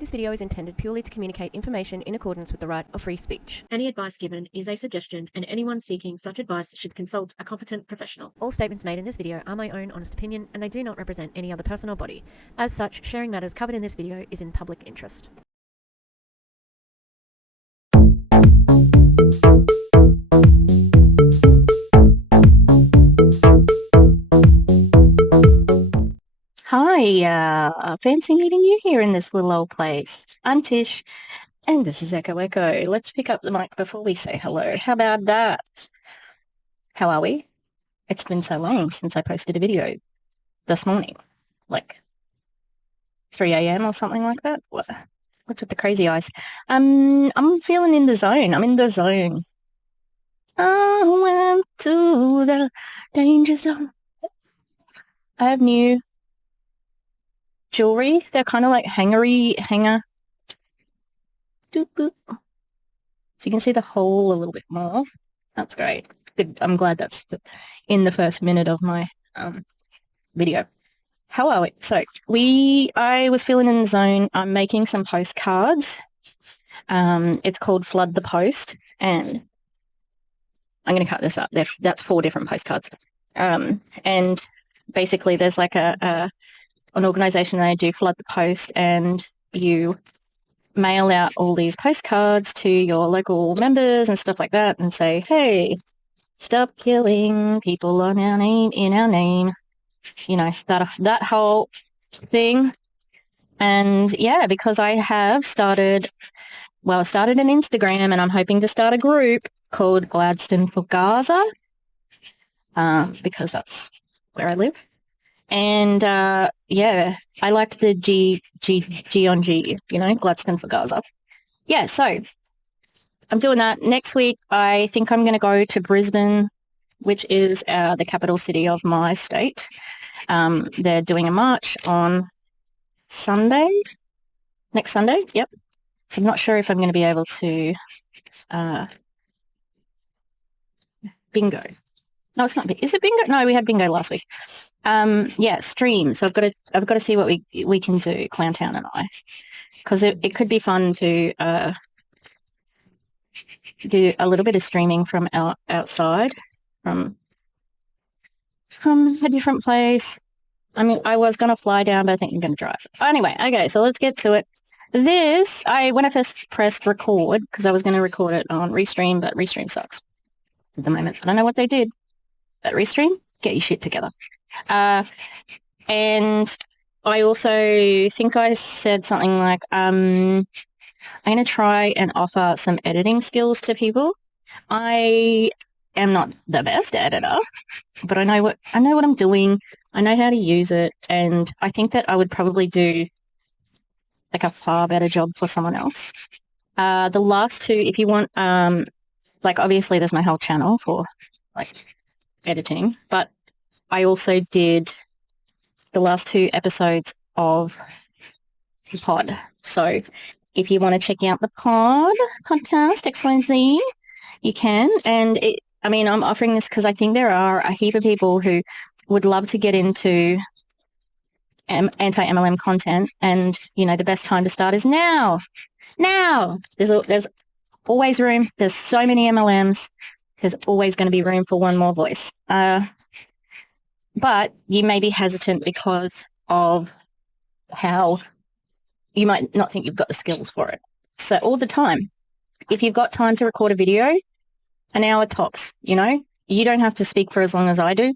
This video is intended purely to communicate information in accordance with the right of free speech. Any advice given is a suggestion, and anyone seeking such advice should consult a competent professional. All statements made in this video are my own honest opinion, and they do not represent any other person or body. As such, sharing matters covered in this video is in public interest. Hi, fancy meeting you here in this little old place. I'm Tish, and this is Echo Echo. Let's pick up the mic before we say hello. How about that? How are we? It's been so long since I posted a video this morning, like 3 a.m. or something like that. What's with the crazy eyes? I'm feeling in the zone. I'm in the zone. I went to the danger zone. I have new jewelry. They're kind of like hanger. Doop, boop. So you can see the hole a little bit more. That's great. Good. I'm glad that's in the first minute of my video. How are we? So I was feeling in the zone. I'm making some postcards. It's called Flood the Post, and I'm going to cut this up. That's 4 different postcards. And basically there's like an organization that I do Flood the Post, and you mail out all these postcards to your local members and stuff like that and say, hey, stop killing people on our name, in our name, you know, that whole thing. And yeah, because I have started an Instagram, and I'm hoping to start a group called Gladstone for Gaza, because that's where I live. And yeah, I liked the G on G, you know, Gladstone for Gaza. Yeah, so I'm doing that. Next week, I think I'm going to go to Brisbane, which is the capital city of my state. They're doing a march on next Sunday. Yep. So I'm not sure if I'm going to be able to bingo. No, it's not. Is it bingo? No, we had bingo last week. Yeah, stream. So I've got to see what we can do, Clowntown and I, because it could be fun to do a little bit of streaming from outside, from a different place. I mean, I was going to fly down, but I think I'm going to drive. Anyway, okay, so let's get to it. When I first pressed record, because I was going to record it on Restream, but Restream sucks at the moment. I don't know what they did. But Restream, get your shit together. And I also think I said something like, I'm going to try and offer some editing skills to people. I am not the best editor, but I know what I'm doing. I know how to use it, and I think that I would probably do like a far better job for someone else. The last 2, if you want, like obviously there's my whole channel for like editing, but I also did the last 2 episodes of the pod. So if you want to check out the podcast XYZ, you can. And I'm offering this because I think there are a heap of people who would love to get into anti-MLM content, and you know the best time to start is now. There's always room. There's so many MLMs. There's always going to be room for one more voice. But you may be hesitant because of how you might not think you've got the skills for it. So all the time, if you've got time to record a video, an hour tops, you know, you don't have to speak for as long as I do.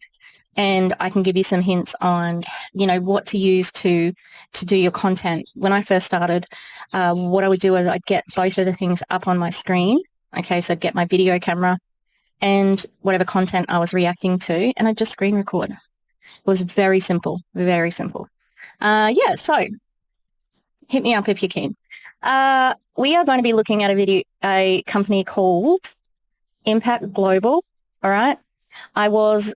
And I can give you some hints on, you know, what to use to do your content. When I first started, what I would do is I'd get both of the things up on my screen. Okay, so I'd get my video camera and whatever content I was reacting to, and I'd just screen record. It was very simple, very simple. Yeah, so hit me up if you're keen. We are going to be looking at a company called Impact Global, all right? I was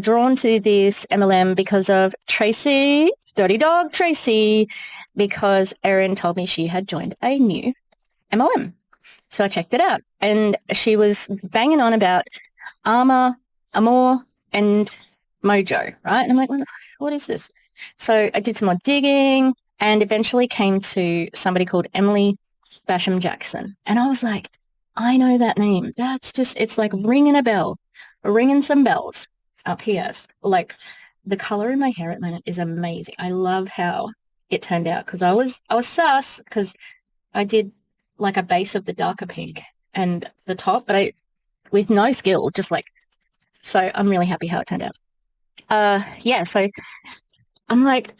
drawn to this MLM because of Tracy, Dirty Dog Tracy, because Erin told me she had joined a new MLM. So I checked it out, and she was banging on about Amor, and Mojo, right? And I'm like, what is this? So I did some more digging. and eventually came to somebody called Emily Basham-Jackson. And I was like, I know that name. It's like ringing a bell, ringing some bells up here. Like the color in my hair at the moment is amazing. I love how it turned out because I was sus because I did like a base of the darker pink and the top, but with no skill, just like, so I'm really happy how it turned out. Yeah, so I'm like,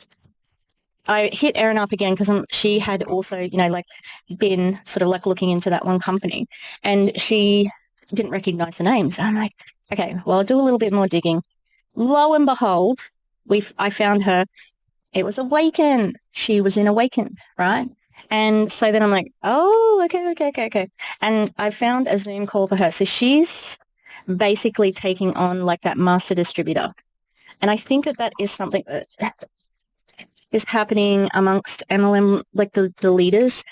I hit Erin up again because she had also, like been sort of like looking into that one company and she didn't recognize the name. So I'm like, okay, well, I'll do a little bit more digging. Lo and behold, I found her. It was Awaken. She was in Awakened, right? And so then I'm like, oh, okay. And I found a Zoom call for her. So she's basically taking on like that master distributor. And I think that is something that is happening amongst MLM, like the leaders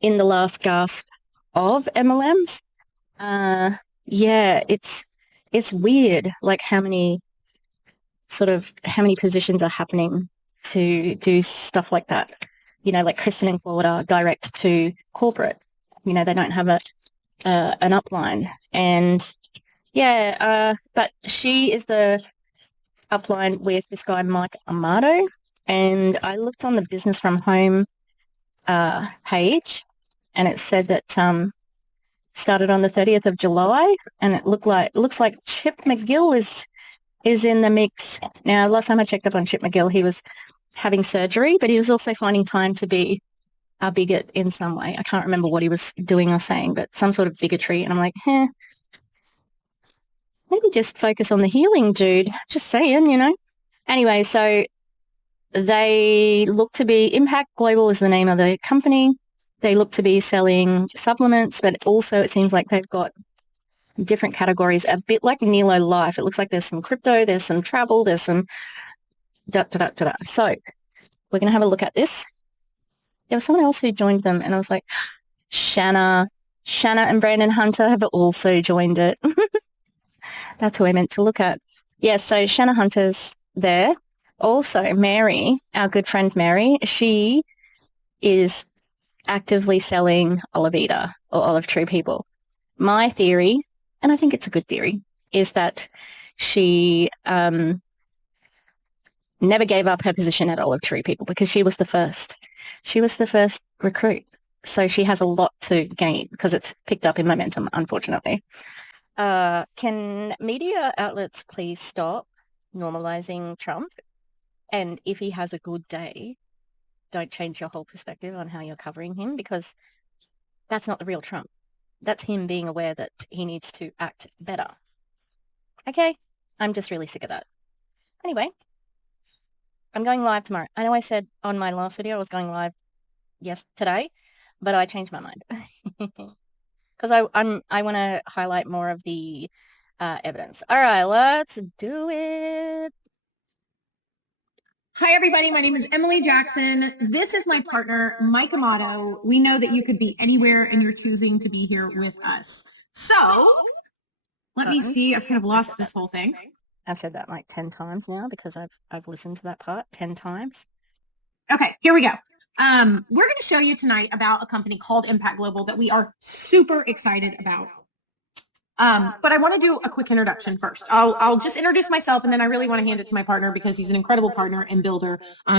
in the last gasp of MLMs. Yeah, it's weird, like how many positions are happening to do stuff like that. Like Kristen and Claude are direct to corporate. They don't have an upline. And yeah, but she is the upline with this guy, Mike Amato. And I looked on the Business from Home page and it said that started on the 30th of July and it looks like Chip McGill is in the mix. Now, last time I checked up on Chip McGill, he was having surgery, but he was also finding time to be a bigot in some way. I can't remember what he was doing or saying, but some sort of bigotry. And I'm like, maybe just focus on the healing, dude. Just saying. Anyway, so they look to be, Impact Global is the name of the company. They look to be selling supplements, but also it seems like they've got different categories, a bit like Nilo Life. It looks like there's some crypto, there's some travel, there's some da-da-da-da-da. So we're going to have a look at this. There was someone else who joined them, and I was like, Shanna and Brandon Hunter have also joined it. That's who I meant to look at. Yeah, so Shanna Hunter's there. Also, Mary, our good friend Mary, she is actively selling Olivita or Olive Tree People. My theory, and I think it's a good theory, is that she never gave up her position at Olive Tree People because she was the first. She was the first recruit. So she has a lot to gain because it's picked up in momentum, unfortunately. Can media outlets please stop normalizing Trump? And if he has a good day, don't change your whole perspective on how you're covering him because that's not the real Trump. That's him being aware that he needs to act better. Okay? I'm just really sick of that. Anyway, I'm going live tomorrow. I know I said on my last video I was going live today, but I changed my mind because I want to highlight more of the evidence. All right, let's do it. Hi, everybody. My name is Emily Jackson. This is my partner, Mike Amato. We know that you could be anywhere and you're choosing to be here with us. So let me see. I've kind of lost this whole thing. I've said that like 10 times now because I've listened to that part 10 times. Okay, here we go. We're going to show you tonight about a company called Impact Global that we are super excited about. But I want to do a quick introduction first. I'll just introduce myself, and then I really want to hand it to my partner because he's an incredible partner and builder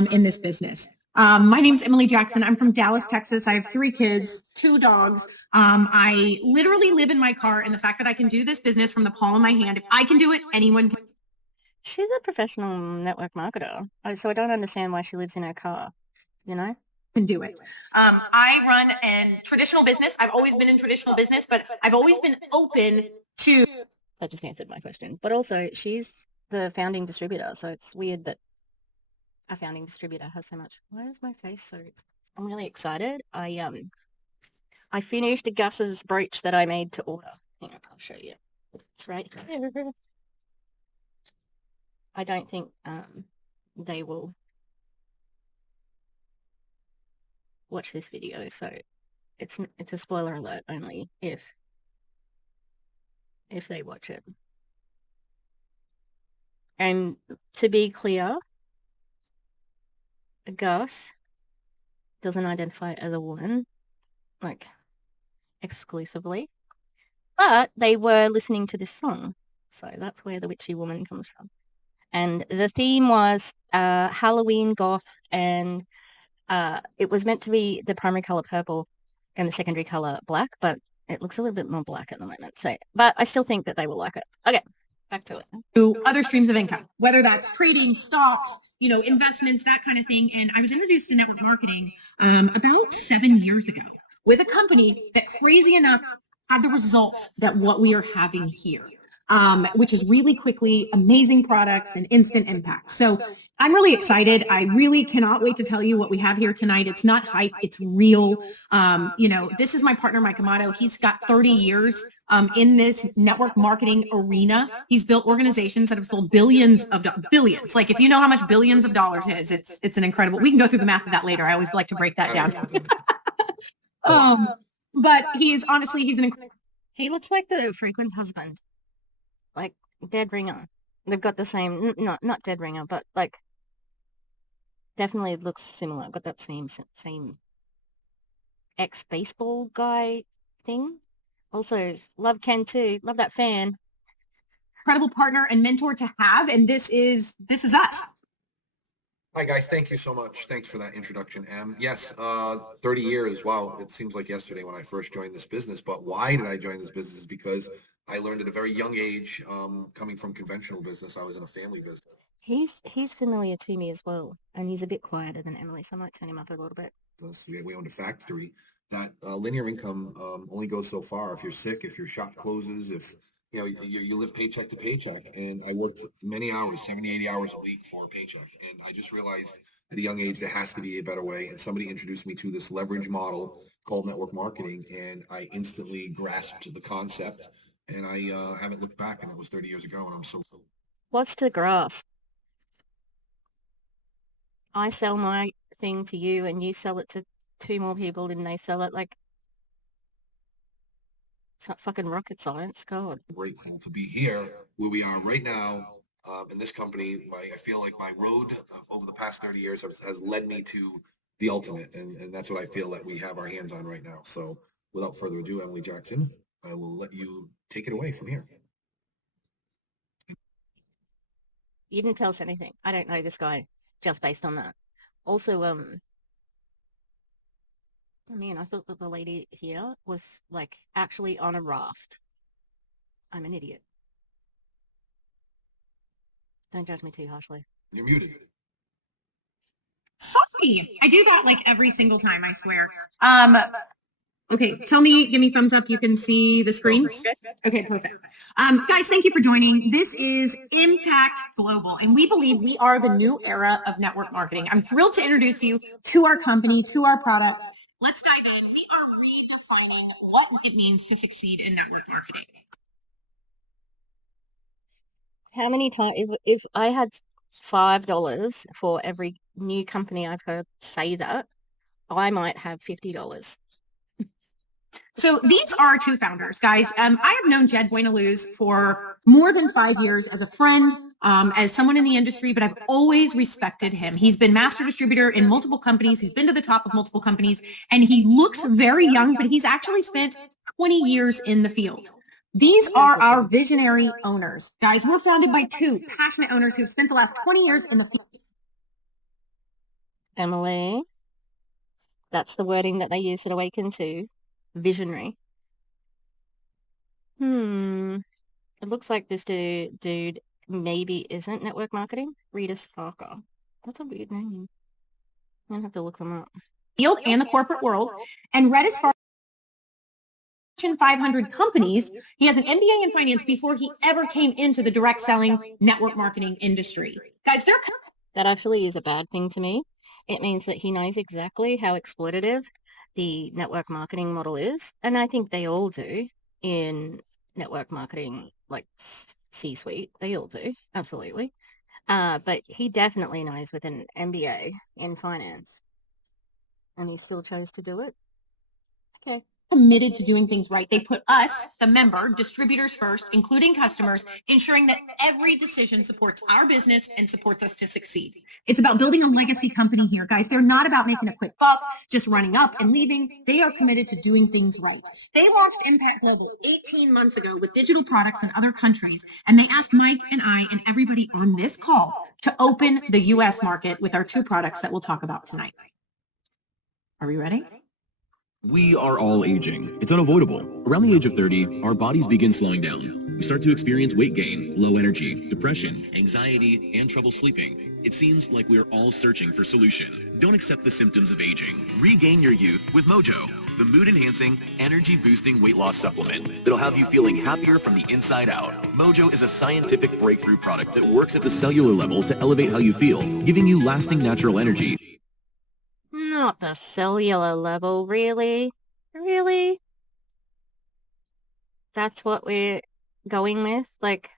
in this business. My name is Emily Jackson. I'm from Dallas, Texas. I have 3 kids, 2 dogs. I literally live in my car, and the fact that I can do this business from the palm of my hand, if I can do it, anyone can. She's a professional network marketer, so I don't understand why she lives in her car, Can do it. I run a traditional business. I've always been in traditional business, but I've always been open to. That just answered my question. But also, she's the founding distributor, so it's weird that a founding distributor has so much. Why is my face so? I'm really excited. I finished Gus's brooch that I made to order. Hang on, I'll show you. It's right here. I don't think they will watch this video, so it's a spoiler alert only if they watch it. And to be clear, Gus doesn't identify as a woman, like exclusively, but they were listening to this song. So that's where the witchy woman comes from. And the theme was Halloween goth, and it was meant to be the primary color purple and the secondary color black, but it looks a little bit more black at the moment. So, but I still think that they will like it. Okay, back to it. To other streams of income, whether that's trading, stocks, investments, that kind of thing. And I was introduced to network marketing about 7 years ago with a company that, crazy enough, had the results that what we are having here, which is really quickly amazing products and instant impact. So I'm really excited. I really cannot wait to tell you what we have here tonight. It's not hype, it's real. This is my partner, Mike Amato. He's got 30 years in this network marketing arena. He's built organizations that have sold billions. Like, if you know how much billions of dollars is, it's an incredible. We can go through the math of that later. I always like to break that down. But he's He looks like the frequent husband, like Dead Ringer. They've got the same, not Dead Ringer, but like definitely looks similar. Got that same ex-baseball guy thing. Also, love Ken too. Love that fan. incredible partner and mentor to have, and this is us. Hi guys, thank you so much. Thanks for that introduction, Em. Yes, 30 years. Wow, it seems like yesterday when I first joined this business. But why did I join this business? Is because I learned at a very young age, coming from conventional business, I was in a family business. He's familiar to me as well, and he's a bit quieter than Emily, so I might turn him up a little bit. We owned a factory. That linear income only goes so far. If you're sick, if your shop closes, if you live paycheck to paycheck. And I worked many hours, 70, 80 hours a week for a paycheck. And I just realized at a young age there has to be a better way. And somebody introduced me to this leverage model called network marketing, and I instantly grasped the concept. And I haven't looked back. And it was 30 years ago, and I'm so. What's to grasp? I sell my thing to you and you sell it to 2 more people and they sell it. Like, it's not fucking rocket science. God. Grateful to be here where we are right now in this company. I feel like my road over the past 30 years has led me to the ultimate, and that's what I feel that we have our hands on right now. So without further ado, Emily Jackson, I will let you take it away from here. You didn't tell us anything. I don't know this guy just based on that. Also, I thought that the lady here was like actually on a raft. I'm an idiot. Don't judge me too harshly. You're muted. Sorry, I do that like every single time, I swear. Okay, give me thumbs up. You can see the screen. Okay, perfect. Guys, thank you for joining. This is Impact Global, and we believe we are the new era of network marketing. I'm thrilled to introduce you to our company, to our products. Let's dive in. We are redefining what it means to succeed in network marketing. How many times, if I had $5 for every new company I've heard say that, I might have $50. So these are 2 founders, guys. I have known Jed Buenaluz for more than 5 years as a friend, as someone in the industry, but I've always respected him. He's been master distributor in multiple companies. He's been to the top of multiple companies, and he looks very young, but he's actually spent 20 years in the field. These are our visionary owners. Guys, we're founded by 2 passionate owners who've spent the last 20 years in the field. Emily, that's the wording that they use at Awaken to. Visionary. It looks like this dude maybe isn't network marketing. Rita Sparker. That's a weird name. I'm gonna have to look them up. Field and the corporate world, and read as far Fortune 500 companies. He has an MBA in finance before he ever came into the direct selling network marketing industry. Guys, that actually is a bad thing to me. It means that he knows exactly how exploitative the network marketing model is. And I think they all do in network marketing, like C-suite. They all do. Absolutely. But he definitely knows with an MBA in finance. And he still chose to do it. Okay. committed to doing things right. They put us, the member, distributors first, including customers, ensuring that every decision supports our business and supports us to succeed. It's about building a legacy company here, guys. They're not about making a quick buck, just running up and leaving. They are committed to doing things right. They launched Impact Global 18 months ago with digital products in other countries, and they asked Mike and I and everybody on this call to open the U.S. market with our 2 products that we'll talk about tonight. Are we ready? We are all aging. It's unavoidable. Around the age of 30, our bodies begin slowing down. We start to experience weight gain, low energy, depression, anxiety, and trouble sleeping. It seems like we're all searching for solutions. Don't accept the symptoms of aging. Regain your youth with Mojo, the mood-enhancing, energy-boosting weight loss supplement that'll have you feeling happier from the inside out. Mojo is a scientific breakthrough product that works at the cellular level to elevate how you feel, giving you lasting natural energy. Not the cellular level, really? Really? That's what we're going with? Like,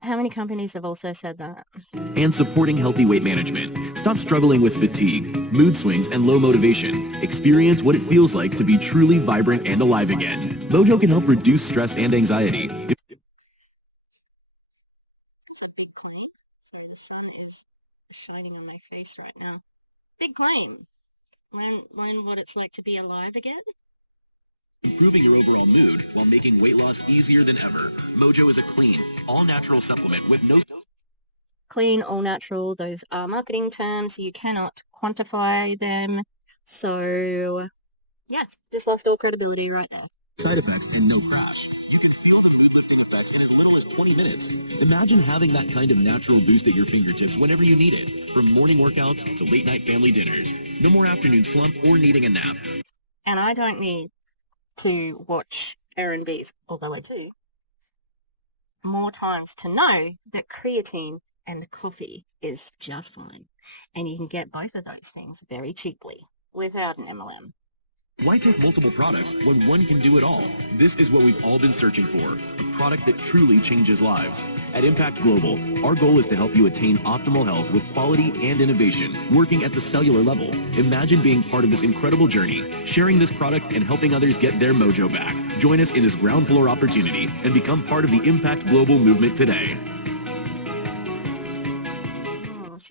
how many companies have also said that? And supporting healthy weight management. Stop struggling with fatigue, mood swings, and low motivation. Experience what it feels like to be truly vibrant and alive again. Mojo can help reduce stress and anxiety. It's a big claim. So the sun is shining on my face right now. Big claim. Learn what it's like to be alive again. Improving your overall mood while making weight loss easier than ever. Mojo is a clean, all-natural supplement with no... Clean, all natural, those are marketing terms. You cannot quantify them. So, yeah, just lost all credibility right now. Side effects and no crash. You can feel the mood-lifting effects in as little as 20 minutes. Imagine having that kind of natural boost at your fingertips whenever you need it. From morning workouts to late-night family dinners. No more afternoon slump or needing a nap. And I don't need to watch R&Bs, although I do, more times to know that creatine and coffee is just fine. And you can get both of those things very cheaply without an MLM. Why take multiple products when one can do it all? This is what we've all been searching for, a product that truly changes lives. At Impact Global, our goal is to help you attain optimal health with quality and innovation, working at the cellular level. Imagine being part of this incredible journey, sharing this product and helping others get their mojo back. Join us in this ground floor opportunity and become part of the Impact Global movement today.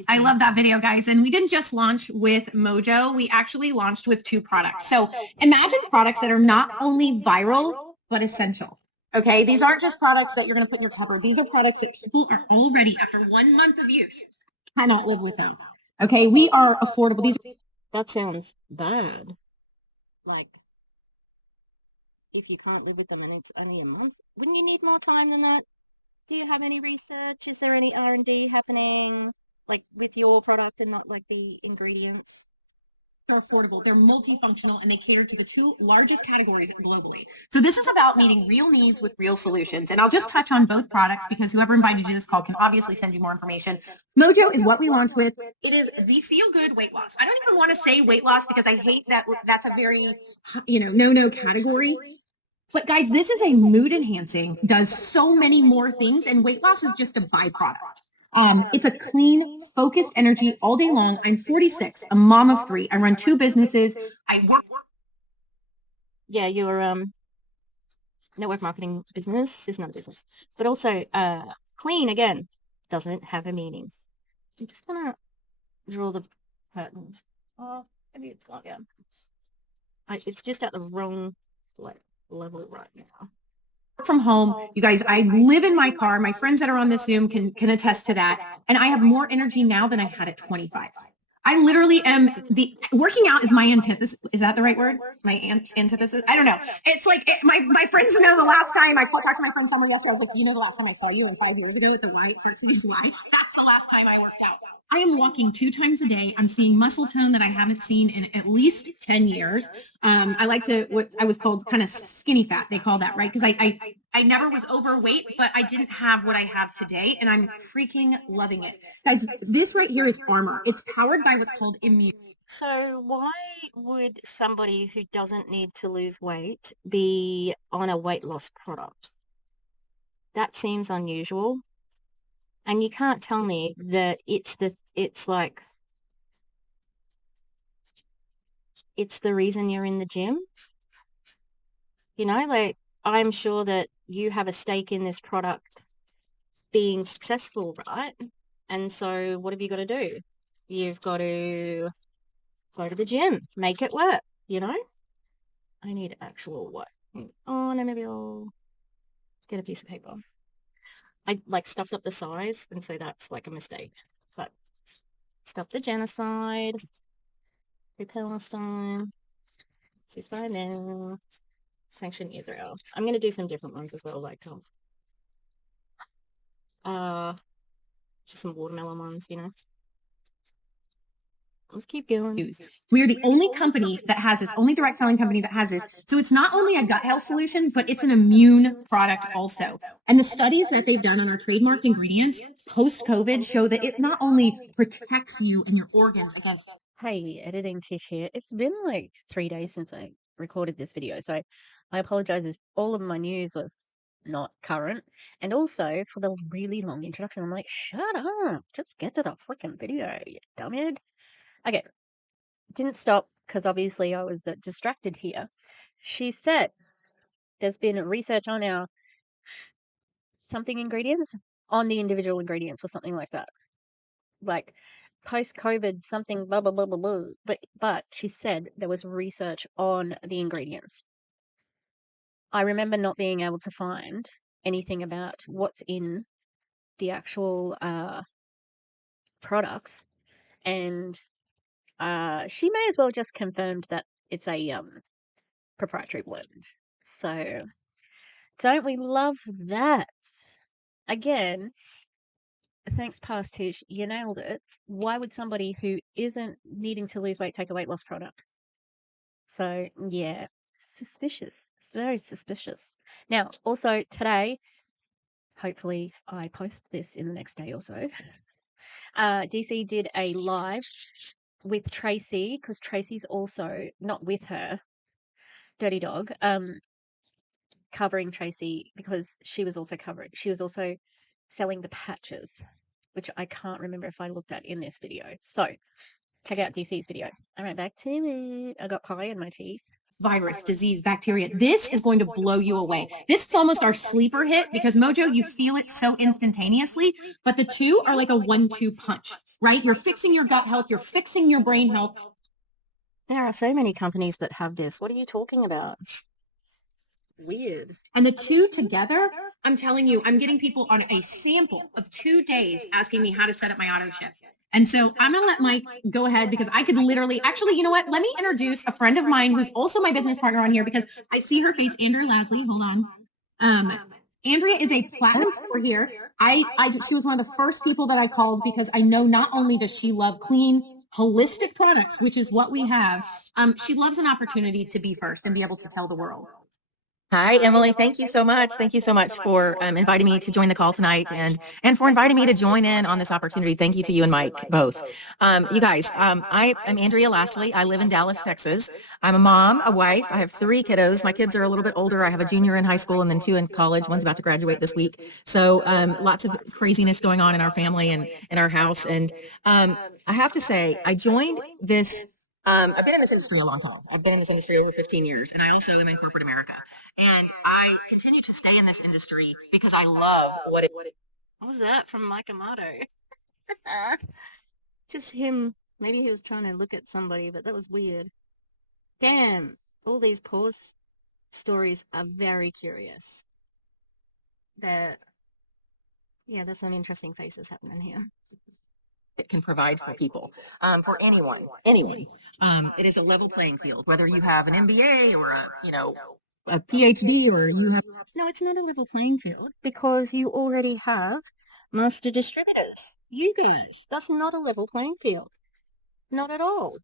I love that video, guys. And we didn't just launch with Mojo. We actually launched with 2 products. So imagine products that are not only viral, but essential. Okay. These aren't just products that you're going to put in your cupboard. These are products that people are already, after 1 month of use, cannot live without. Okay. We are affordable. That sounds bad. Like, if you can't live with them and it's only a month, wouldn't you need more time than that? Do you have any research? Is there any R&D happening? Like with your product and not like the ingredients? They're affordable, they're multifunctional, and they cater to the 2 largest categories globally. So this is about meeting real needs with real solutions. And I'll just touch on both products because whoever invited you to this call can obviously send you more information. Mojo is what we launched with. It is the feel-good weight loss. I don't even want to say weight loss because I hate that that's a very, no category. But guys, this is a mood enhancing, does so many more things, and weight loss is just a byproduct. It's a clean, focused energy all day long. I'm 46, a mom of 3. I run 2 businesses. I work. Yeah, your network marketing business is not a business. But also, clean, again, doesn't have a meaning. I'm just going to draw the curtains. Oh, maybe it's not, yeah. It's just at the wrong level right now. From home, you guys, I live in my car. My friends that are on this Zoom can attest to that. And I have more energy now than I had at 25. I literally am working out is my antithesis. Is that the right word? My antithesis? I don't know. It's like my friends know the last time I talked to my friend Summer yesterday. I was like, the last time I saw you 5 years ago at the Y, that's the last time I worked out. I am walking 2 times a day. I'm seeing muscle tone that I haven't seen in at least 10 years. I like what I was called kind of skinny fat. They call that, right? Because I never was overweight, but I didn't have what I have today. And I'm freaking loving it. Guys, this right here is Armor. It's powered by what's called immune. So why would somebody who doesn't need to lose weight be on a weight loss product? That seems unusual. And you can't tell me that it's the reason you're in the gym. You know, like, I'm sure that you have a stake in this product being successful, right? And so what have you got to do? You've got to go to the gym, make it work, you know? I need actual what? Oh, no, maybe I'll get a piece of paper. I like stuffed up the size, and so that's like a mistake. But stop the genocide, free Palestine, ceasefire now, sanction Israel. I'm going to do some different ones as well, like just some watermelon ones, you know. Let's keep going. We are the only company that has this, only direct selling company that has this. So it's not only a gut health solution, but it's an immune product also. And the studies that they've done on our trademarked ingredients post-COVID show that it not only protects you and your organs against. Hey, editing Tish here. It's been like 3 days since I recorded this video, so I apologize if all of my news was not current. And also for the really long introduction. I'm like, shut up, just get to the freaking video, you dumbhead. Okay, didn't stop because obviously I was distracted here. She said there's been research on our something ingredients, on the individual ingredients or something like that. Like post-COVID something blah blah blah blah blah. But she said there was research on the ingredients. I remember not being able to find anything about what's in the actual products, and she may as well just confirmed that it's a proprietary blend. So don't we love that? Again, thanks, past Tish, you nailed it. Why would somebody who isn't needing to lose weight take a weight loss product? So yeah, suspicious. It's very suspicious. Now, also today, hopefully I post this in the next day or so. DC did a live with Tracy, because Tracy's also not with her, Dirty Dog, covering Tracy because she was also selling the patches, which I can't remember if I looked at in this video. So check out DC's video. All right, back to it. I got pie in my teeth. Virus, disease, bacteria. This is going to blow you away. This is almost our sleeper hit because Mojo, you feel it so instantaneously, but the two are like a 1-2 punch, right? You're fixing your gut health, you're fixing your brain health. There are so many companies that have this. What are you talking about? Weird. And the two together, I'm telling you, I'm getting people on a sample of 2 days asking me how to set up my auto ship. And so I'm going to let Mike go ahead because I could literally, actually, you know what? Let me introduce a friend of mine who's also my business partner on here because I see her face, Andrea Lasley. Hold on. Andrea is a platinum star here. She was one of the first people that I called because I know not only does she love clean, holistic products, which is what we have, she loves an opportunity to be first and be able to tell the world. Hi, Emily. Thank you so much. Thank you so much for inviting me to join the call tonight and for inviting me to join in on this opportunity. Thank you to you and Mike both. You guys, I am Andrea Lasley. I live in Dallas, Texas. I'm a mom, a wife. I have 3 kiddos. My kids are a little bit older. I have a junior in high school and then 2 in college. One's about to graduate this week. So lots of craziness going on in our family and in our house. And I have to say, I joined this. I've been in this industry a long time. I've been in this industry over 15 years, and I also am in corporate America. And I continue to stay in this industry because I love what it. What was that from Mike Amato? Just him. Maybe he was trying to look at somebody, but that was weird. Damn, all these pause stories are very curious. There's some interesting faces happening here. It can provide for people, for anyone. It is a level playing field, whether you have an MBA or a PhD or you have. No, it's not a level playing field because you already have master distributors. You guys, that's not a level playing field. Not at all.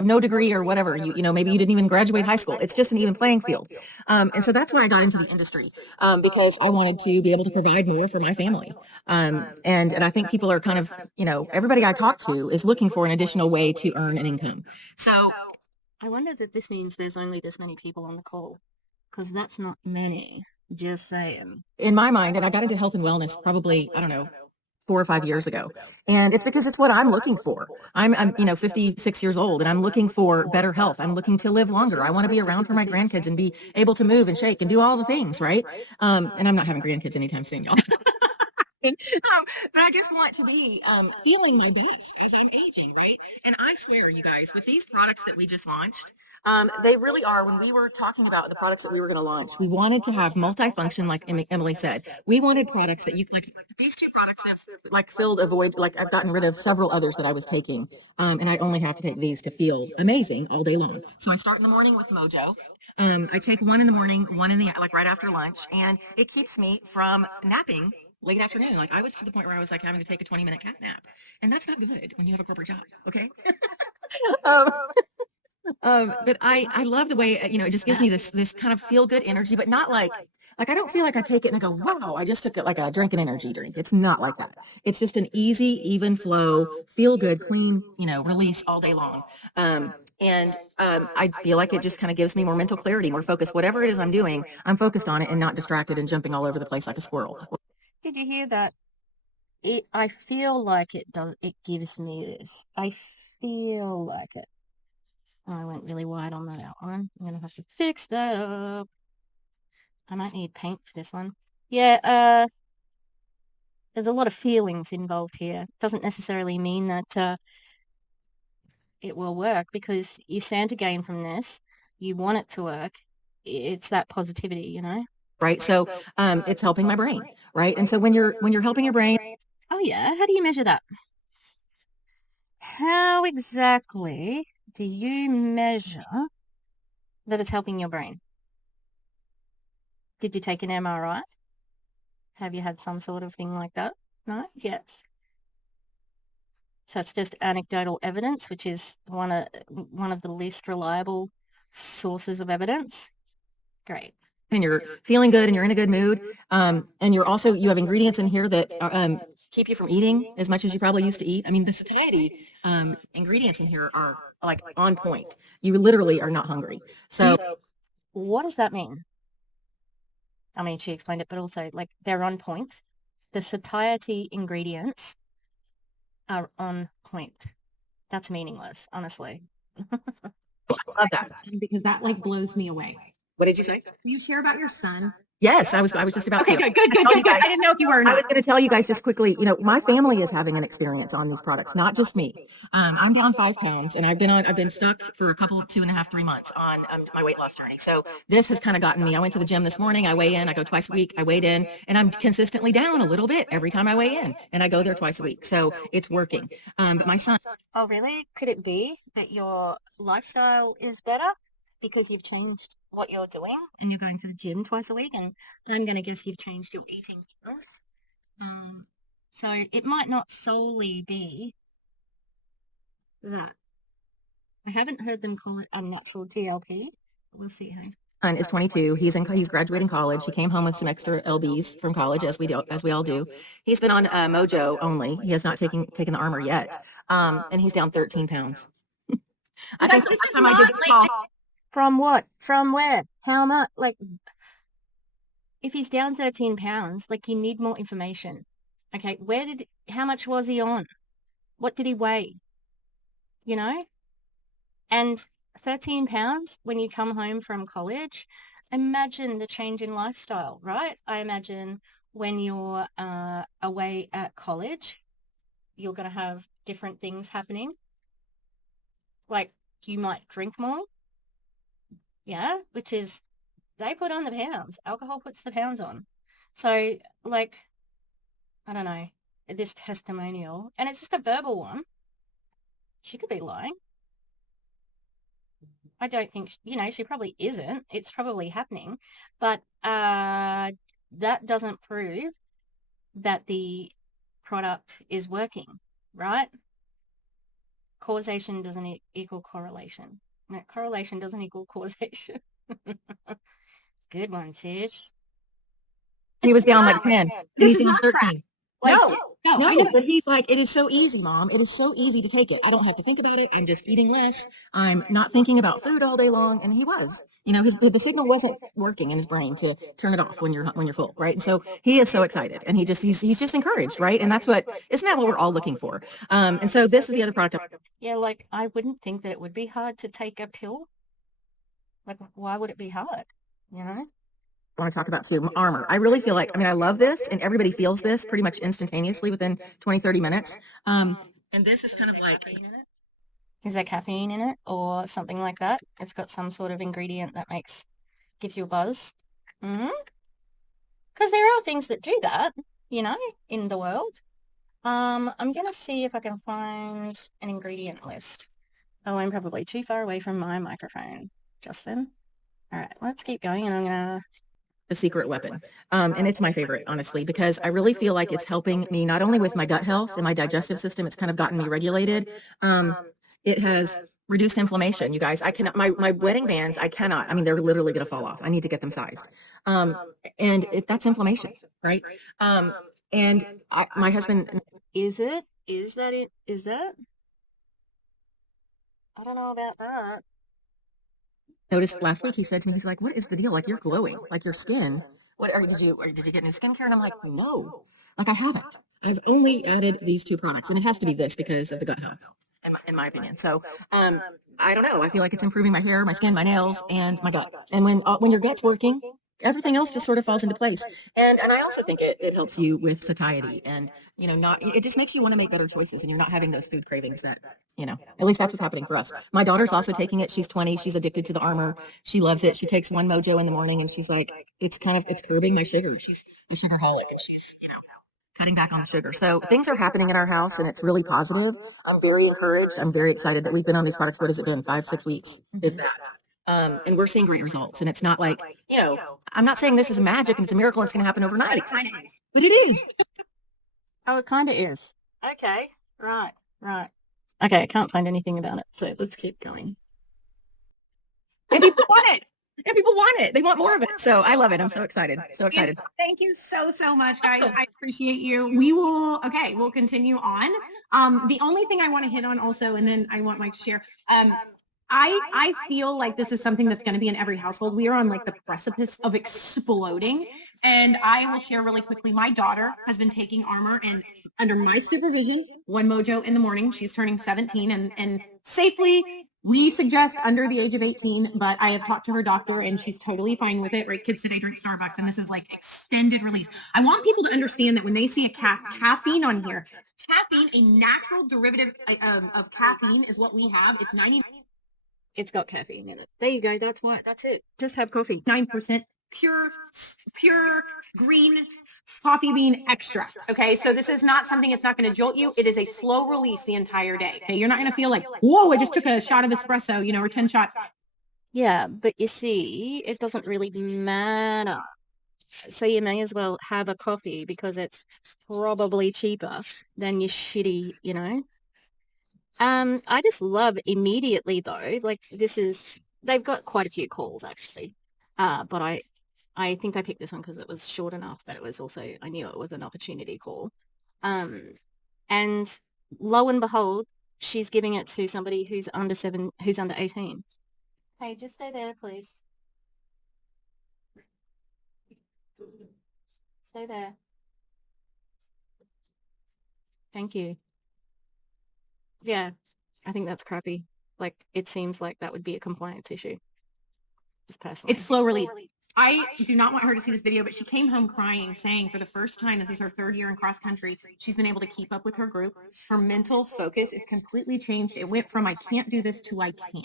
No degree or whatever, maybe you didn't even graduate high school. It's just an even playing field. And so that's why I got into the industry, because I wanted to be able to provide more for my family. And I think people are kind of, everybody I talk to is looking for an additional way to earn an income. So I wonder that this means there's only this many people on the call, because that's not many. Just saying. In my mind, and I got into health and wellness probably, I don't know, 4 or 5 years ago. And it's because it's what I'm looking for. I'm 56 years old and I'm looking for better health. I'm looking to live longer. I want to be around for my grandkids and be able to move and shake and do all the things, right? And I'm not having grandkids anytime soon, y'all. But I just want to be feeling my best as I'm aging, right? And I swear, you guys, with these products that we just launched, they really are. When we were talking about the products that we were going to launch, we wanted to have multifunction, like Emily said. We wanted products that you like. These two products have like filled a void. Like I've gotten rid of several others that I was taking, and I only have to take these to feel amazing all day long. So I start in the morning with Mojo. I take one in the morning, one in the like right after lunch, and it keeps me from napping late afternoon. Like I was to the point where I was like having to take a 20-minute cat nap, and that's not good when you have a corporate job. Okay. um, but I love the way, it just gives me this kind of feel good energy, but not like I don't feel like I take it and I go, wow, I just took it like a drink an energy drink. It's not like that. It's just an easy, even flow, feel good, clean, release all day long. I feel like it just kind of gives me more mental clarity, more focus. Whatever it is I'm doing, I'm focused on it and not distracted and jumping all over the place like a squirrel. Did you hear that? I feel like it does. It gives me this. I feel like it. I went really wide on that outline. I'm gonna have to fix that up. I might need paint for this one. Yeah, there's a lot of feelings involved here. Doesn't necessarily mean that it will work, because you stand to gain from this. You want it to work. It's that positivity, Right. So it's helping my brain. Right. And so when you're helping your brain. Oh yeah, how do you measure that? How exactly do you measure that it's helping your brain? Did you take an MRI? Have you had some sort of thing like that? No? Yes. So it's just anecdotal evidence, which is one of the least reliable sources of evidence. Great. And you're feeling good and you're in a good mood. And you have ingredients in here that keep you from eating as much as you probably used to eat. I mean, the satiety ingredients in here are like on point. You literally are not hungry. So what does that mean? I mean, she explained it, but also like they're on point. The satiety ingredients are on point. That's meaningless, honestly. I love that because that like blows me away. What did you say? Will you share about your son? Yes, I was just about Okay, to. good. I didn't know if you were or I was not. going to tell you guys just quickly, my family is having an experience on these products, not just me. I'm down 5 pounds and I've been stuck for a couple, 2.5, 3 months on my weight loss journey. So this has kind of gotten me. I went to the gym this morning. I weigh in, I go twice a week. I weighed in and I'm consistently down a little bit every time I weigh in, and I go there twice a week. So it's working. But my son. Oh, really? Could it be that your lifestyle is better because you've changed what you're doing and you're going to the gym twice a week? And I'm going to guess you've changed your eating habits. So it might not solely be that. I haven't heard them call it unnatural GLP. We'll see how. Son is 22. He's graduating college. He came home with some extra LBs from college, as we all do. He's been on Mojo only. He has not taken the Armor yet, and he's down 13 pounds. I think the last time I did this call. From what? From where? How much? Like, if he's down 13 pounds, like, you need more information. Okay, how much was he on? What did he weigh? And 13 pounds when you come home from college, imagine the change in lifestyle, right? I imagine when you're away at college, you're going to have different things happening. Like, you might drink more. Yeah, which is, they put on the pounds. Alcohol puts the pounds on. So, like, I don't know, this testimonial, and it's just a verbal one. She could be lying. I don't think, she probably isn't. It's probably happening. But that doesn't prove that the product is working, right? Causation doesn't equal correlation. No, correlation doesn't equal causation. Good one, Tish. He was down like 10. He's down 13. Like, No, but he's like, it is so easy, Mom. It is so easy to take it. I don't have to think about it. I'm just eating less. I'm not thinking about food all day long. And he was, the signal wasn't working in his brain to turn it off when you're full, right? And so he is so excited, and he's just encouraged, right? And isn't that what we're all looking for? And so this is the other product. Yeah, like I wouldn't think that it would be hard to take a pill. Like, why would it be hard? You know? I want to talk about too, armor. I really feel like, I love this, and everybody feels this pretty much instantaneously within 20, 30 minutes. And this is kind of like, Is there caffeine in it or something like that? It's got some sort of ingredient that gives you a buzz. Mm-hmm. Because there are things that do that, in the world. I'm gonna see if I can find an ingredient list. Oh, I'm probably too far away from my microphone just then. All right, let's keep going, and I'm gonna. the secret weapon. And it's my favorite, honestly, because I really feel like it's helping me not only with my gut health and my digestive system, it's kind of gotten me regulated. It has reduced inflammation, you guys. I cannot, my wedding bands, I cannot, they're literally going to fall off. I need to get them sized. That's inflammation, right? And my husband. Is it? Is that it? Is that? I don't know about that. Noticed last week, he said to me, he's like, what is the deal? Like, you're glowing, like your skin. Did you get new skincare? And I'm like, no, like I haven't. I've only added these two products, and it has to be this because of the gut health, in my opinion. So, I don't know. I feel like it's improving my hair, my skin, my nails, and my gut. And when your gut's working, everything else just sort of falls into place. And I also think it helps you with satiety, and it just makes you want to make better choices, and you're not having those food cravings that at least that's what's happening for us. My daughter's also taking it. She's 20. She's addicted to the armor. She loves it. She takes one mojo in the morning, and she's like, it's curbing my sugar. She's a sugarholic, and she's cutting back on the sugar. So things are happening in our house, and it's really positive. I'm very encouraged. I'm very excited that we've been on these products. What has it been? 5-6 weeks, if that. And we're seeing great results. And it's not like, I'm not saying this is magic and it's a miracle and it's going to happen overnight, but it is. Oh, it kind of is. Okay. Right. Okay, I can't find anything about it, so let's keep going. And people want it. They want more of it. So I love it. I'm so excited. Thank you so much, guys. I appreciate you. We'll continue on. The only thing I want to hit on also, and then I want Mike to share, I feel like this is something that's going to be in every household. We are on like the precipice of exploding. And I will share really quickly. My daughter has been taking Armor, and under my supervision, one mojo in the morning. She's turning 17, and safely, we suggest under the age of 18, but I have talked to her doctor and she's totally fine with it, right? Kids today drink Starbucks, and this is like extended release. I want people to understand that when they see a caffeine on here, caffeine, a natural derivative of caffeine is what we have. It's 99. It's got caffeine in it. There you go. That's it. Just have coffee. 9% pure green coffee bean extract. Okay, so this is not something, it's not going to jolt you. It is a slow release the entire day. Okay, you're not going to feel like, whoa, I just took a shot of espresso, or 10 shots. Yeah, but you see, it doesn't really matter. So you may as well have a coffee because it's probably cheaper than your shitty, I just love immediately though, like they've got quite a few calls actually. But I think I picked this one because it was short enough, but it was also, I knew it was an opportunity call. And lo and behold, she's giving it to somebody who's under 18. Hey, just stay there, please. Stay there. Thank you. Yeah, I think that's crappy. Like, it seems like that would be a compliance issue. Just personally. It's slow release. I do not want her to see this video, but she came home crying, saying for the first time, this is her 3rd year in cross country, she's been able to keep up with her group. Her mental focus is completely changed. It went from I can't do this to I can.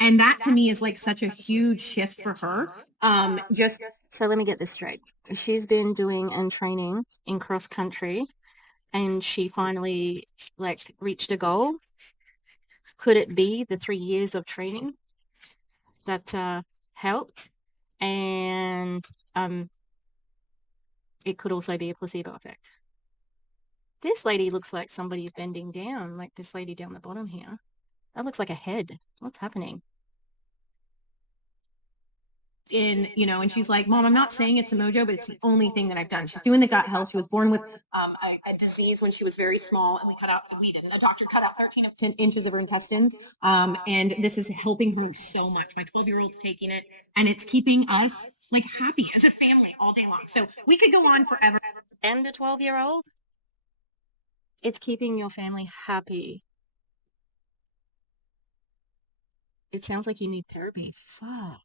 And that to me is like such a huge shift for her. So let me get this straight. She's been doing and training in cross country, and she finally reached a goal. Could it be the 3 years of training that helped? And it could also be a placebo effect. This lady looks like somebody's bending down, like this lady down the bottom here. That looks like a head. What's happening? in, you know, and she's like, Mom, I'm not saying it's the mojo, but it's the only thing that I've done. She's doing the gut health. She was born with a disease when she was very small, and a doctor cut out 13 of 10 inches of her intestines. And this is helping her so much. My 12-year-old's taking it, and it's keeping us like happy as a family all day long. So we could go on forever. And a 12-year-old? It's keeping your family happy. It sounds like you need therapy. Fuck.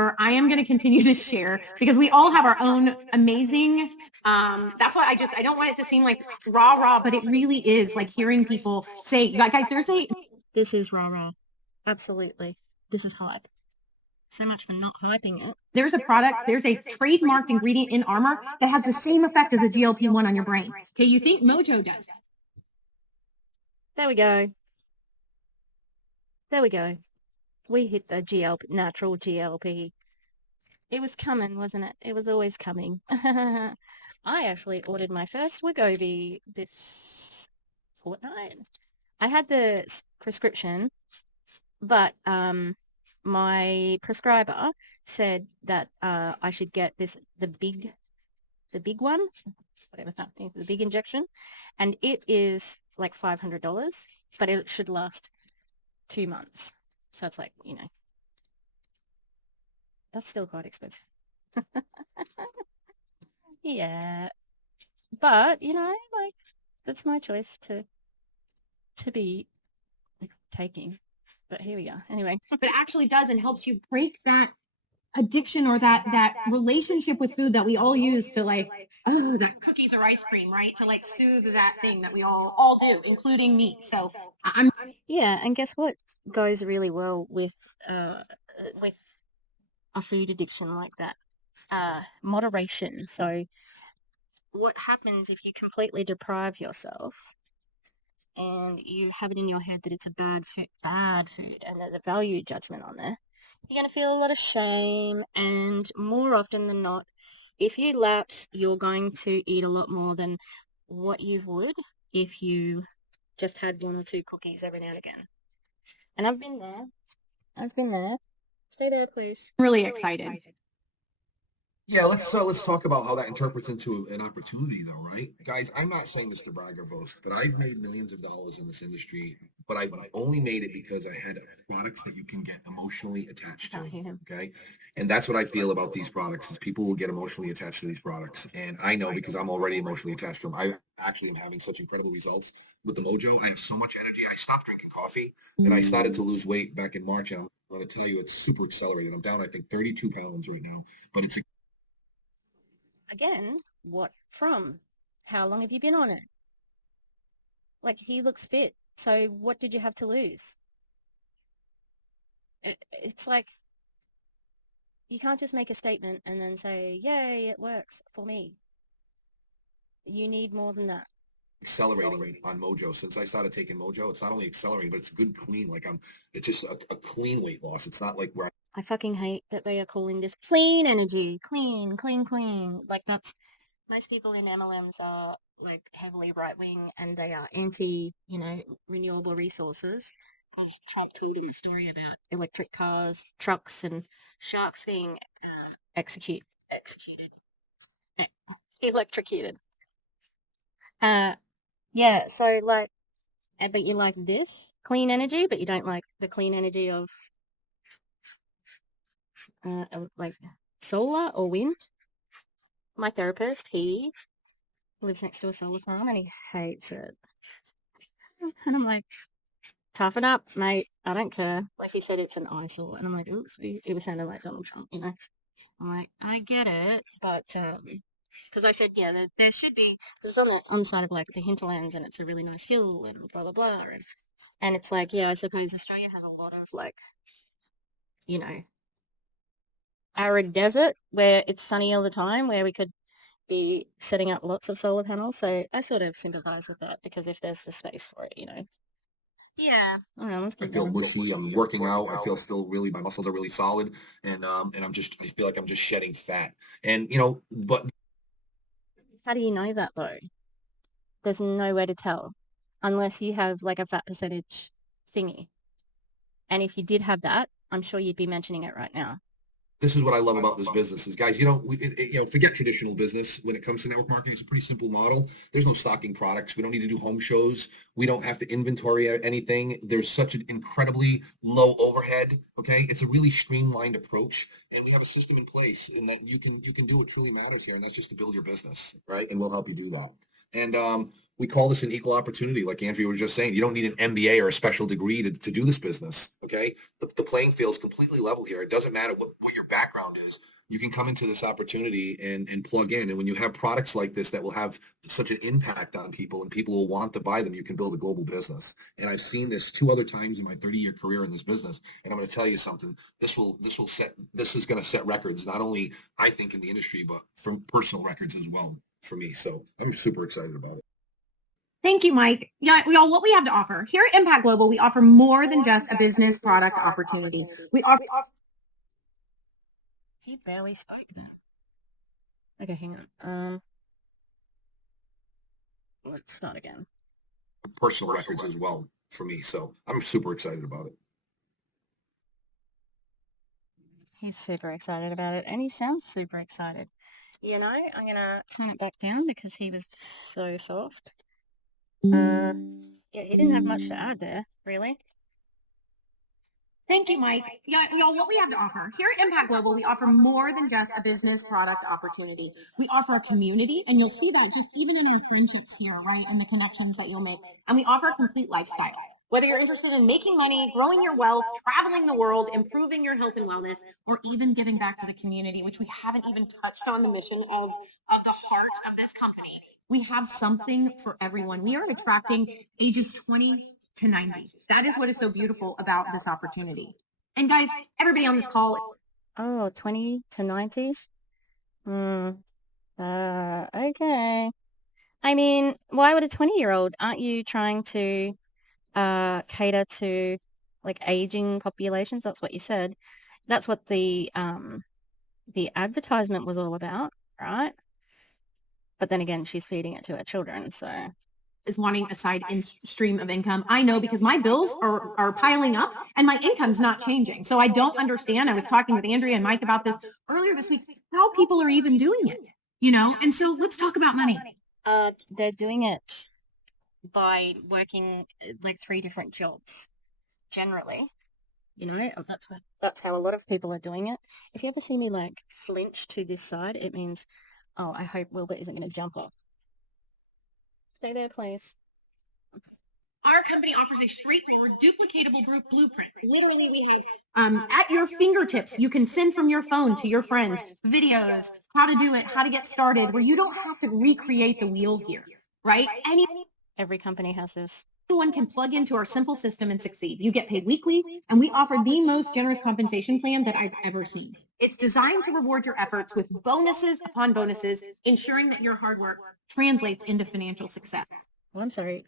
I am going to continue to share because we all have our own amazing. That's why I don't want it to seem like rah, but it really is like hearing people say, like, guys, seriously, This is rah-rah. Absolutely. This is hype. So much for not hyping it. there's a trademarked ingredient in Armor that has the same effect as a GLP-1 on your brain. Okay, you think Mojo does. There we go. There we go. We hit the natural GLP. It was coming, wasn't it? It was always coming. I actually ordered my first Wegovy this fortnight. I had the prescription, but my prescriber said that I should get the big one, whatever that is, the big injection, and it is like $500, but it should last 2 months. So it's like, you know, that's still quite expensive. Yeah, but you know, like that's my choice to be taking. But here we are. Anyway, But it actually does and helps you break that addiction or that relationship with food that we all use to like, oh, that cookies or ice cream, right? To like soothe that thing that we all do, including me. So I'm yeah, and guess what goes really well with a food addiction like that? Moderation. So what happens if you completely deprive yourself and you have it in your head that it's a bad food, and there's a value judgment on there, you're going to feel a lot of shame, and more often than not, if you lapse, you're going to eat a lot more than what you would if you just had 1 or 2 cookies every now and again. And I've been there. Stay there, please. really excited. Yeah, let's talk about how that interprets into an opportunity, though, right, guys? I'm not saying this to brag or boast, but I've made millions of dollars in this industry, but I've only made it because I had products that you can get emotionally attached to. Okay, and that's what I feel about these products is people will get emotionally attached to these products, and I know because I'm already emotionally attached to them. I actually am having such incredible results with the Mojo. I have so much energy. I stopped drinking coffee, and I started to lose weight back in March. And I'm going to tell you, it's super accelerated. I'm down, I think, 32 pounds right now, but it's Again, what from? How long have you been on it? Like, he looks fit, so what did you have to lose? It's like, you can't just make a statement and then say, yay, it works for me. You need more than that. Accelerating on Mojo since I started taking Mojo. It's not only accelerating, but it's good, clean. Like it's just a clean weight loss. It's not like where I fucking hate that they are calling this clean energy. Clean, clean, clean. Like, that's, most people in MLMs are like heavily right wing, and they are anti, you know, renewable resources. Because Trump told him a story about electric cars, trucks, and sharks being electrocuted. Yeah. So like, but you like this clean energy, but you don't like the clean energy of like solar or wind. My therapist, he lives next to a solar farm and he hates it. And I'm like, toughen up, mate. I don't care. Like, he said it's an eyesore. And I'm like, oops, it was sounding like Donald Trump, you know? I'm like, I get it, but, because I said, yeah, there should be, because it's on the side of, like, the hinterlands, and it's a really nice hill, and blah, blah, blah, and it's like, yeah, I suppose Australia has a lot of, like, you know, arid desert where it's sunny all the time, where we could be setting up lots of solar panels. So I sort of sympathize with that, because if there's the space for it, you know. Yeah. All right, let's I keep feel going. mushy. I'm working out. I feel still really, my muscles are really solid, and I feel like I'm just shedding fat, and but How do you know that though? There's no way to tell unless you have like a fat percentage thingy. And if you did have that, I'm sure you'd be mentioning it right now. this is what I love about this business is, guys, forget traditional business when it comes to network marketing. It's a pretty simple model. There's no stocking products. We don't need to do home shows. We don't have to inventory anything. There's such an incredibly low overhead. Okay. It's a really streamlined approach, and we have a system in place in that you can do what truly matters here. And that's just to build your business. Right. And we'll help you do that. And, we call this an equal opportunity. Like Andrea was just saying, you don't need an MBA or a special degree to do this business. Okay. The playing field is completely level here. It doesn't matter what your background is. You can come into this opportunity and plug in. And when you have products like this that will have such an impact on people and people will want to buy them, you can build a global business. And I've seen this 2 other times in my 30-year career in this business. And I'm going to tell you something. This is going to set records, not only I think in the industry, but for personal records as well for me. So I'm super excited about it. Thank you, Mike. Yeah, y'all, what we have to offer here at Impact Global, we offer more than just a business product opportunity. We offer. He barely spoke. Okay, hang on. Let's start again. Personal records as well for me. So I'm super excited about it. He's super excited about it, and he sounds super excited. You know, I'm going to turn it back down because he was so soft. Yeah, he didn't have much to add there, really. Thank you, Mike. Yeah, y'all, what we have to offer here at Impact Global, we offer more than just a business product opportunity. We offer a community, and you'll see that just even in our friendships here, right, and the connections that you'll make. And we offer a complete lifestyle. Whether you're interested in making money, growing your wealth, traveling the world, improving your health and wellness, or even giving back to the community, which we haven't even touched on the mission of the heart of this company. We have something for everyone. We are attracting ages 20 to 90. That is what is so beautiful about this opportunity. And guys, everybody on this call. Oh, 20 to 90? Okay. I mean, why would a 20-year-old? Aren't you trying to cater to like aging populations? That's what you said. That's what the advertisement was all about, right? But then again, she's feeding it to her children, so is wanting a side stream of income. I know because my bills are piling up and my income's not changing. So I don't understand. I was talking with Andrea and Mike about this earlier this week, how people are even doing it, And so let's talk about money. They're doing it by working like 3 different jobs, generally. That's how a lot of people are doing it. If you ever see me like flinch to this side, it means, oh, I hope Wilbur isn't going to jump off. Stay there, please. Our company offers a straightforward, duplicatable blueprint. Literally, we have at your fingertips. You can send from your phone to your friends videos, how to do it, how to get started, where you don't have to recreate the wheel here, right? Every company has this. Anyone can plug into our simple system and succeed. You get paid weekly, and we offer the most generous compensation plan that I've ever seen. It's designed to reward your efforts with bonuses upon bonuses, ensuring that your hard work translates into financial success. Well, I'm sorry.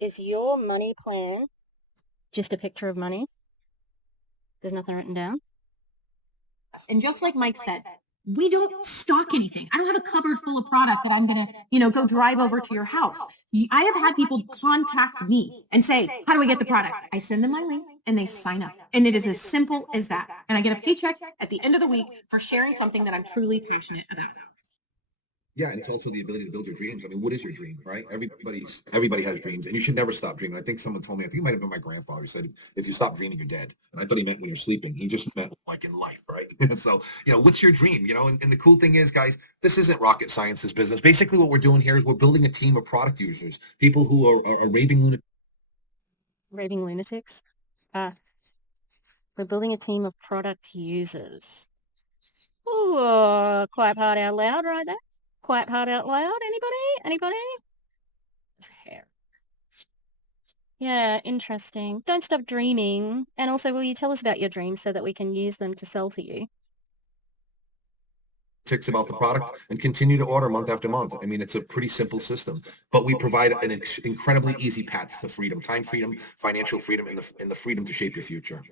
Is your money plan just a picture of money? There's nothing written down? And just like Mike said, we don't stock anything. I don't have a cupboard full of product that I'm going to, go drive over to your house. I have had people contact me and say, how do I get the product? I send them my link and they sign up. And it is as simple as that. And I get a paycheck at the end of the week for sharing something that I'm truly passionate about. Yeah, and it's also the ability to build your dreams. I mean, what is your dream, right? Everybody has dreams, and you should never stop dreaming. I think someone told me, I think it might have been my grandfather, who said, if you stop dreaming, you're dead. And I thought he meant when you're sleeping. He just meant like in life, right? So, what's your dream? And the cool thing is, guys, this isn't rocket science, this business. Basically, what we're doing here is we're building a team of product users, people who are raving lunatics. Raving lunatics? We're building a team of product users. Ooh, quiet part out loud right there. Quiet part out loud. Anybody? It's hair. Yeah, interesting. Don't stop dreaming. And also, will you tell us about your dreams so that we can use them to sell to you? Ticks about the product and continue to order month after month. I mean, it's a pretty simple system, but we provide an incredibly easy path to freedom, time freedom, financial freedom, and the freedom to shape your future.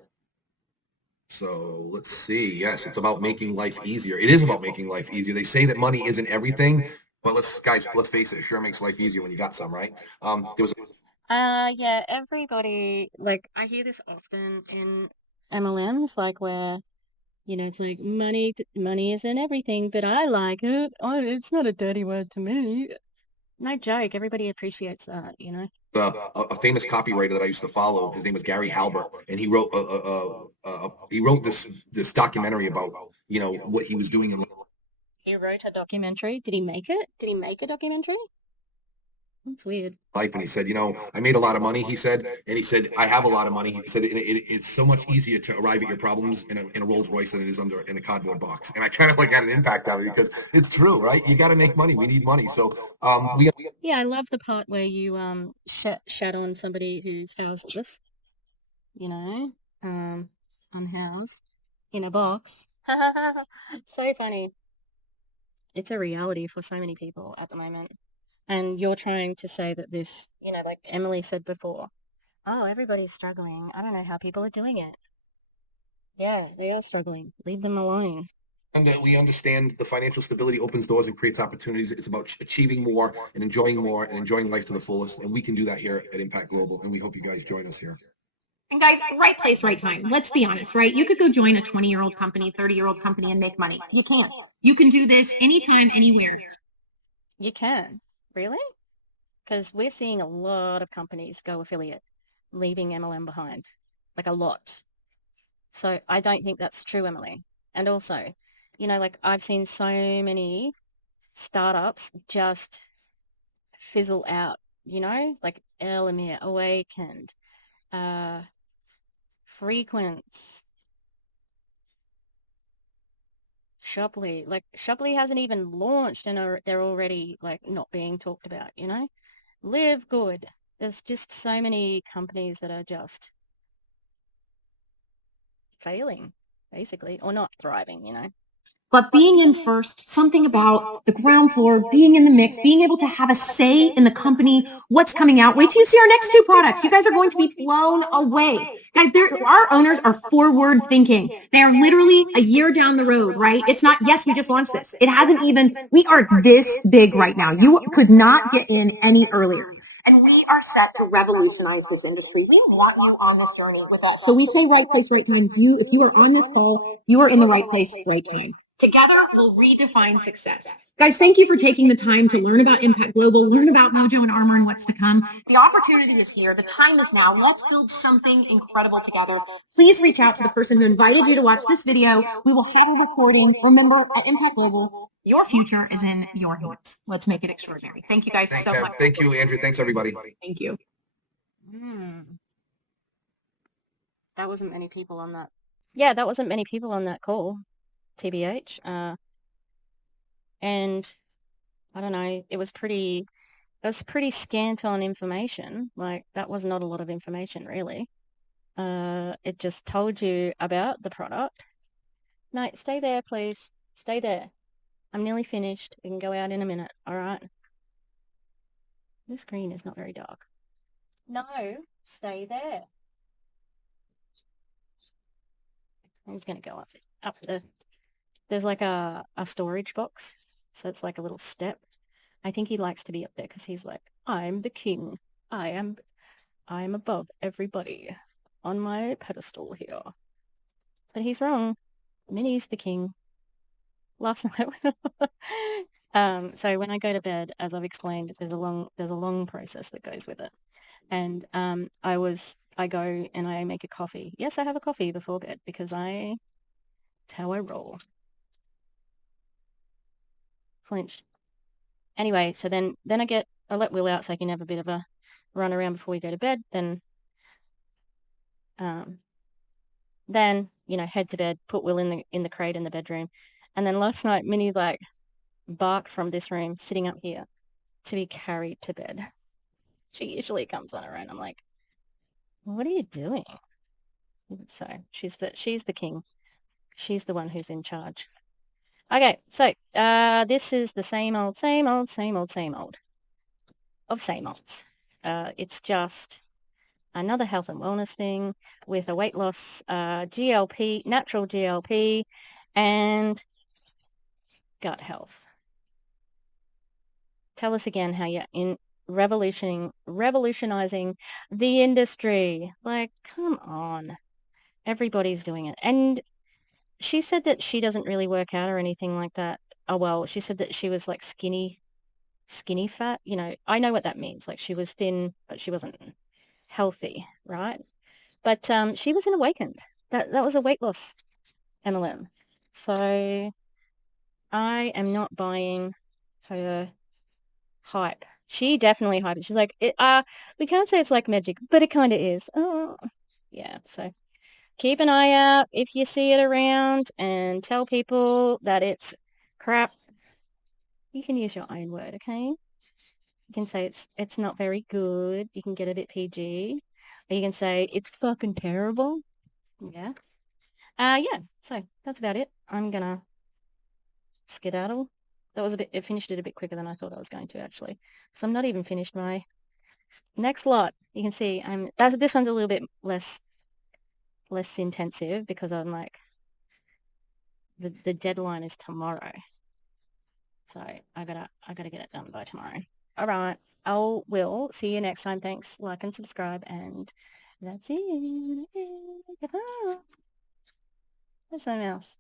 So let's see. Yes, it's about making life easier. It is about making life easier. They say that money isn't everything, but let's face it. It sure makes life easier when you got some, right? Yeah, everybody, like, I hear this often in MLMs, like, where You know, it's like money isn't everything, but I like it. Oh, it's not a dirty word to me. No joke. Everybody appreciates that, you know. A famous copywriter that I used to follow. His name was Gary Halbert, and he wrote this documentary about what he was doing in He wrote a documentary. Did he make it? Did he make a documentary? That's weird. life, and he said, I made a lot of money. He said, and he said, I have a lot of money. He said, it's so much easier to arrive at your problems in a Rolls Royce than it is in a cardboard box. And I kind of like had an impact on it because it's true, right? You got to make money. We need money. So Yeah, I love the part where you shat on somebody whose house is this, you know, unhoused in a box. So funny. It's a reality for so many people at the moment. And you're trying to say that this, you know, like Emily said before, oh, everybody's struggling. I don't know how people are doing it. Yeah, they are struggling. Leave them alone. And we understand the financial stability opens doors and creates opportunities. It's about achieving more and enjoying life to the fullest. And we can do that here at Impact Global. And we hope you guys join us here. And guys, right place, right time. Let's be honest, right? You could go join a 20-year-old company, 30-year-old company and make money. You can't. You can do this anytime, anywhere. You can. Really? Because we're seeing a lot of companies go affiliate, leaving MLM behind. Like a lot. So I don't think that's true, Emily. And also, you know, like I've seen so many startups just fizzle out, you know, like Elamir, Awakened, Frequence, Shopley. Like Shopley hasn't even launched and they're already like not being talked about, you know? Live Good. There's just so many companies that are just failing, basically, or not thriving, you know? But being in first, something about the ground floor, being in the mix, being able to have a say in the company, what's coming out. Wait till you see our next two products. You guys are going to be blown away. Guys, our owners are forward thinking. They are literally a year down the road, right? It's not, yes, we just launched this. It hasn't even, we are this big right now. You could not get in any earlier. And we are set to revolutionize this industry. We want you on this journey with us. So we say right place, right time. If you are on this call, you are in the right place, right time. Together, we'll redefine success. Guys, thank you for taking the time to learn about Impact Global, learn about Mojo and Armor and what's to come. The opportunity is here. The time is now. Let's build something incredible together. Please reach out to the person who invited you to watch this video. We will have a recording. Remember, at Impact Global, your future is in your hands. Let's make it extraordinary. Thank you guys so much. Thank you, Andrew. Thanks, everybody. Thank you. That wasn't many people on that. Yeah, that wasn't many people on that call, TBH. And I don't know, it was pretty scant on information. Like that was not a lot of information, really. It just told you about the product. No, stay there, please. Stay there. I'm nearly finished. We can go out in a minute. All right. The screen is not very dark. No, stay there. I'm just going to go up the, there's like a storage box. So it's like a little step. I think he likes to be up there because he's like, I'm the king. I am above everybody on my pedestal here. But he's wrong. Minnie's the king. Last night. So when I go to bed, as I've explained, there's a long process that goes with it. And I go and I make a coffee. Yes, I have a coffee before bed because it's how I roll. Flinched. Anyway, so then I let Will out so I can have a bit of a run around before we go to bed. Then you know, head to bed, put Will in the crate in the bedroom, and then last night Minnie like barked from this room, sitting up here, to be carried to bed. She usually comes on her own. I'm like, what are you doing? So she's the king. She's the one who's in charge. Okay, so this is the same old of same olds. It's just another health and wellness thing with a weight loss GLP, natural GLP, and gut health. Tell us again how you're in revolutionizing the industry. Like, come on. Everybody's doing it. And she said that she doesn't really work out or anything like that. Oh, well, she said that she was like skinny fat. You know, I know what that means. Like she was thin, but she wasn't healthy, right? But she was in Awakened. That was a weight loss MLM. So I am not buying her hype. She definitely hyped it. She's like, we can't say it's like magic, but it kind of is. Oh, yeah. So keep an eye out if you see it around, and tell people that it's crap. You can use your own word, okay? You can say it's not very good. You can get a bit PG. Or you can say it's fucking terrible. Yeah. Yeah. So that's about it. I'm gonna skedaddle. It finished it a bit quicker than I thought I was going to, actually. So I'm not even finished my next lot. You can see this one's a little bit less intensive because I'm like, the deadline is tomorrow. So I gotta get it done by tomorrow. All right. Will see you next time. Thanks. Like and subscribe, and that's it. Goodbye. There's something else.